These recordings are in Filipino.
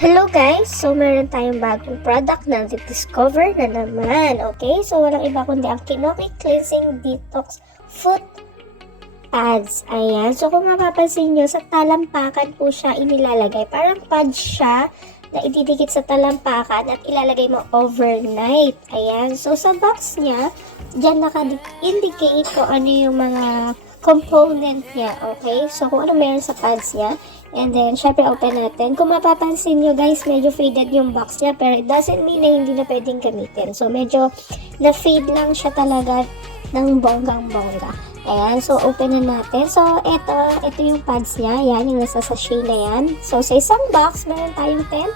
Hello guys! So, meron tayong bagong product na discover na naman. Okay? So, walang iba kundi ang Kinoki Cleansing Detox Foot Pads. Ayan. So, kung mapapansin nyo, sa talampakan po siya inilalagay. Parang pads siya na ididikit sa talampakan at ilalagay mo overnight. Ayan. So, sa box niya, dyan naka-indicate kung ano yung mga component niya. Okay? So, kung ano meron sa pads niya. And then, syempre, open natin. Kung mapapansin nyo, guys, medyo faded yung box niya. Pero it doesn't mean na hindi na pwedeng gamitin. So, medyo na-fade lang siya talaga ng bonggang-bongga. Ayan. So, open na natin. So, ito yung pads niya. Ayan, yung nasa sachet na yan. So, sa isang box, meron tayong 10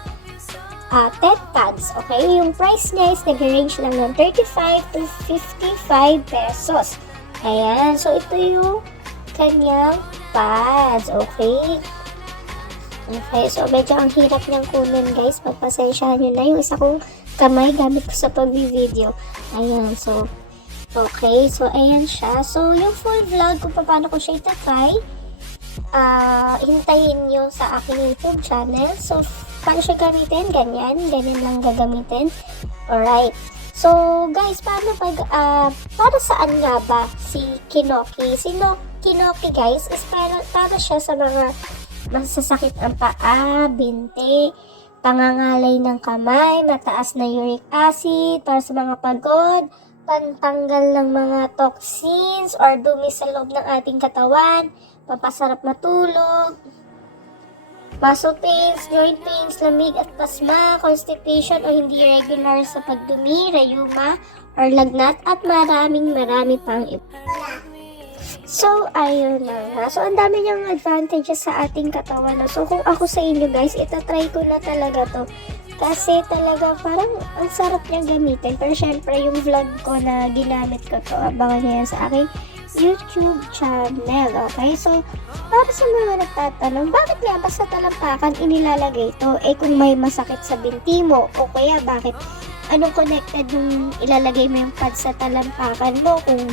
pads. Okay? Yung price niya is nag-range lang ng 35 to 55 pesos. Ayan. So, ito yung kanyang pads. Okay? Okay, so medyo ang hirap niyang kunin guys. Pagpasensyahan nyo na yung isa kong kamay gamit ko sa pag-video. Ayan, so okay, so ayan siya. So yung full vlog kung paano ko siya itatry, hintayin nyo sa aking YouTube channel. So paano siya gamitin? Ganyan lang gagamitin. Alright. So guys, paano para saan nga ba si Kinoki? Kinoki guys is para siya sa mga masasakit ang paa, binti, pangangalay ng kamay, mataas na uric acid, para sa mga pagod, pantanggal ng mga toxins or dumi sa loob ng ating katawan, papasarap matulog, muscle pains, joint pains, lamig at pasma, constipation o hindi regular sa pagdumi, rayuma or lagnat at marami pang iba. So, ayun na nga. So, ang dami niyang advantages sa ating katawan. No? So, kung ako sa inyo guys, itatry ko na talaga to. Kasi talaga parang ang sarap niya gamitin. Pero syempre, yung vlog ko na ginamit ko to, abangan niyo yan sa aking YouTube channel. Okay? So, para sa mga nagtatanong, bakit nga ba sa talampakan inilalagay to? Eh, kung may masakit sa binti mo, o kaya bakit? Anong connected yung ilalagay mo yung pad sa talampakan mo? Kung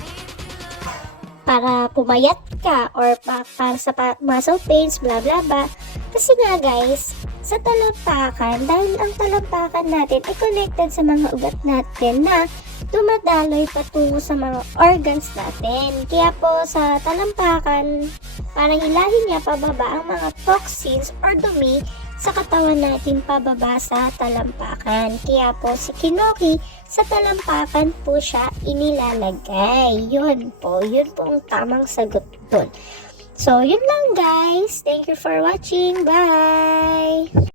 para pumayat ka or para sa muscle pains, bla bla bla. Kasi nga guys, sa talampakan, dahil ang talampakan natin ay connected sa mga ugat natin na dumadaloy patungo sa mga organs natin. Kaya po sa talampakan, para hilahin niya pababa ang mga toxins or dumi sa katawan natin pababa sa talampakan. Kaya po si Kinoki, sa talampakan po siya inilalagay. Yun po ang tamang sagot dun. So, yun lang guys. Thank you for watching. Bye!